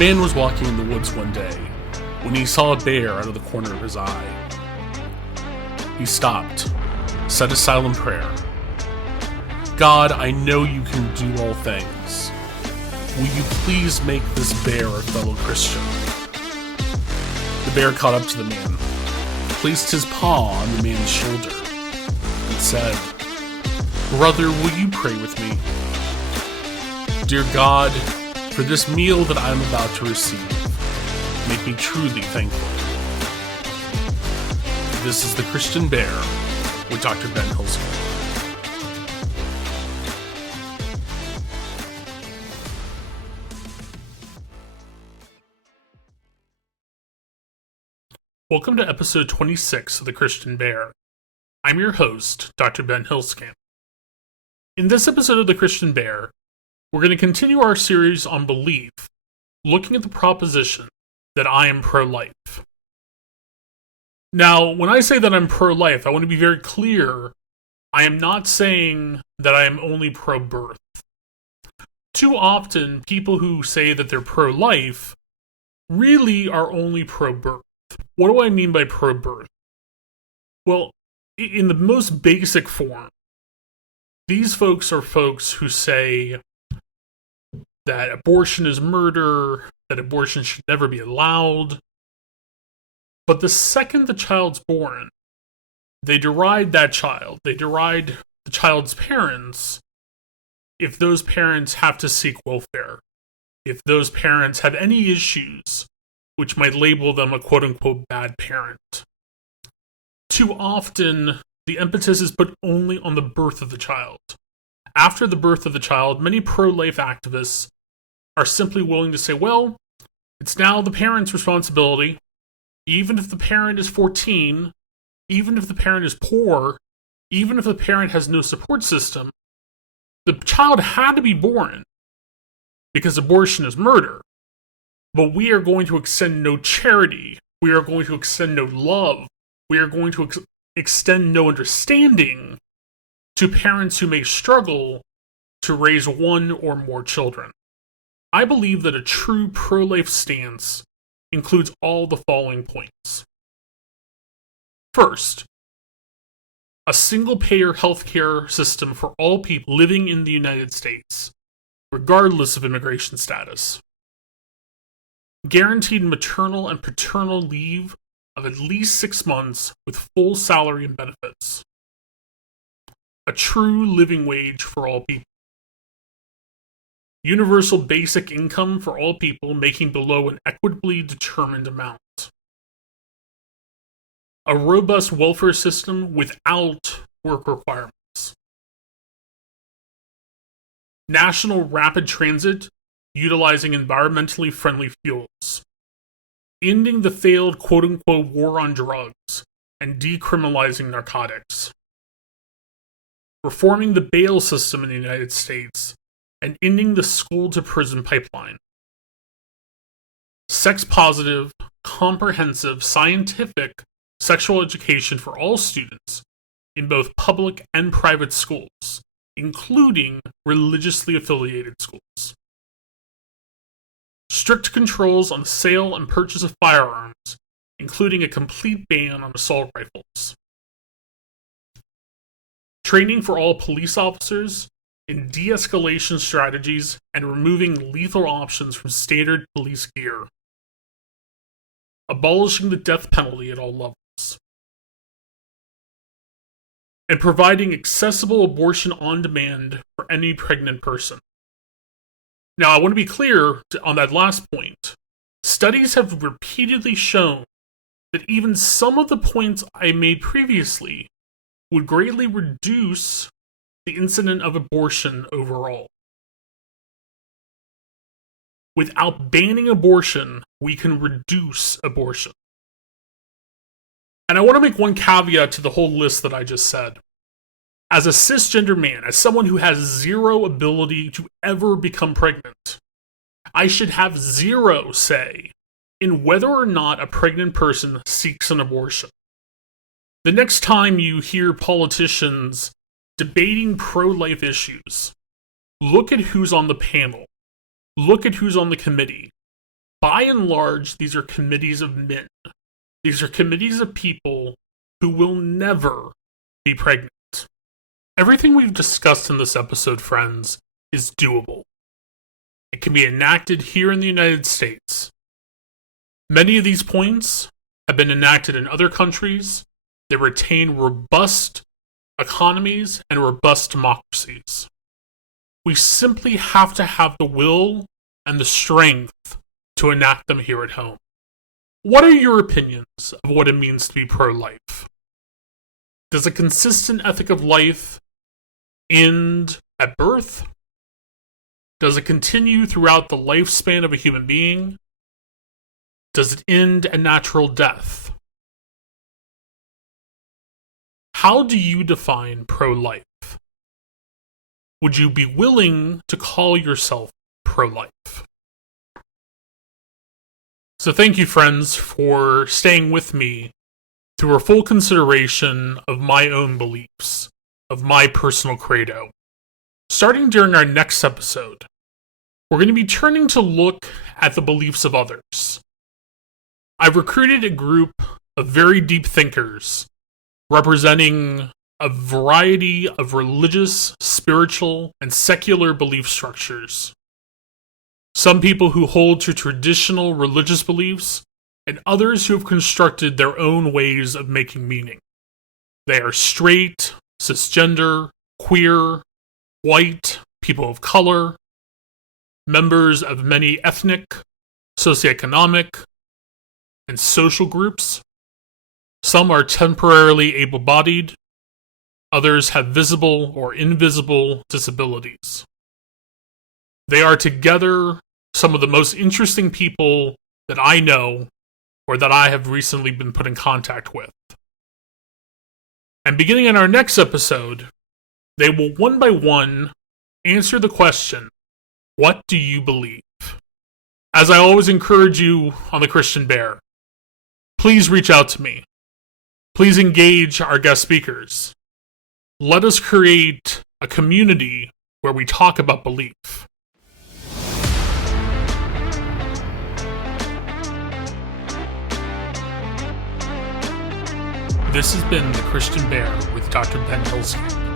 man was walking in the woods one day when he saw a bear out of the corner of his eye. He stopped, said a silent prayer. God, I know you can do all things. Will you please make this bear a fellow Christian? The bear caught up to the man, placed his paw on the man's shoulder, and said, Brother, will you pray with me? Dear God, for this meal that I am about to receive, make me truly thankful. This is The Christian Bear with Dr. Ben Hilsky. Welcome to episode 26 of The Christian Bear. I'm your host, Dr. Ben Hilsky. In this episode of The Christian Bear, we're going to continue our series on belief, looking at the proposition that I am pro-life. Now, when I say that I'm pro-life, I want to be very clear. I am not saying that I am only pro-birth. Too often, people who say that they're pro-life really are only pro-birth. What do I mean by pro-birth? Well, in the most basic form, these folks are folks who say that abortion is murder, that abortion should never be allowed. But the second the child's born, they deride that child. They deride the child's parents if those parents have to seek welfare, if those parents have any issues which might label them a quote-unquote bad parent. Too often, the emphasis is put only on the birth of the child. After the birth of the child, many pro-life activists are simply willing to say, well, it's now the parent's responsibility. Even if the parent is 14, even if the parent is poor, even if the parent has no support system, the child had to be born because abortion is murder. But we are going to extend no charity. We are going to extend no love. We are going to extend no understanding to parents who may struggle to raise one or more children. I believe that a true pro-life stance includes all the following points. First, a single-payer healthcare system for all people living in the United States, regardless of immigration status. Guaranteed maternal and paternal leave of at least 6 months with full salary and benefits. A true living wage for all people. Universal basic income for all people making below an equitably determined amount. A robust welfare system without work requirements. National rapid transit utilizing environmentally friendly fuels. Ending the failed quote-unquote war on drugs and decriminalizing narcotics. Reforming the bail system in the United States and ending the school-to-prison pipeline. Sex-positive, comprehensive, scientific sexual education for all students in both public and private schools, including religiously affiliated schools. Strict controls on the sale and purchase of firearms, including a complete ban on assault rifles. Training for all police officers in de-escalation strategies and removing lethal options from standard police gear. Abolishing the death penalty at all levels. And providing accessible abortion on demand for any pregnant person. Now, I want to be clear on that last point. Studies have repeatedly shown that even some of the points I made previously would greatly reduce the incidence of abortion overall. Without banning abortion, we can reduce abortion. And I want to make one caveat to the whole list that I just said. As a cisgender man, as someone who has zero ability to ever become pregnant, I should have zero say in whether or not a pregnant person seeks an abortion. The next time you hear politicians debating pro-life issues, look at who's on the panel. Look at who's on the committee. by and large, these are committees of men. These are committees of people who will never be pregnant. Everything we've discussed in this episode, friends, is doable. It can be enacted here in the United States. Many of these points have been enacted in other countries that retain robust economies and robust democracies. We simply have to have the will and the strength to enact them here at home. What are your opinions of what it means to be pro-life? Does a consistent ethic of life end at birth? Does it continue throughout the lifespan of a human being? Does it end at natural death? How do you define pro-life? Would you be willing to call yourself pro-life? So thank you, friends, for staying with me through a full consideration of my own beliefs, of my personal credo. Starting during our next episode, we're going to be turning to look at the beliefs of others. I've recruited a group of very deep thinkers representing a variety of religious, spiritual, and secular belief structures. Some people who hold to traditional religious beliefs, and others who have constructed their own ways of making meaning. They are straight, cisgender, queer, white, people of color, members of many ethnic, socioeconomic, and social groups. Some are temporarily able-bodied, others have visible or invisible disabilities. They are together some of the most interesting people that I know or that I have recently been put in contact with. And beginning in our next episode, they will one by one answer the question, what do you believe? As I always encourage you on the Christian Bear, please reach out to me. Please engage our guest speakers. Let us create a community where we talk about belief. This has been the Christian Bear with Dr. Ben Hilsky.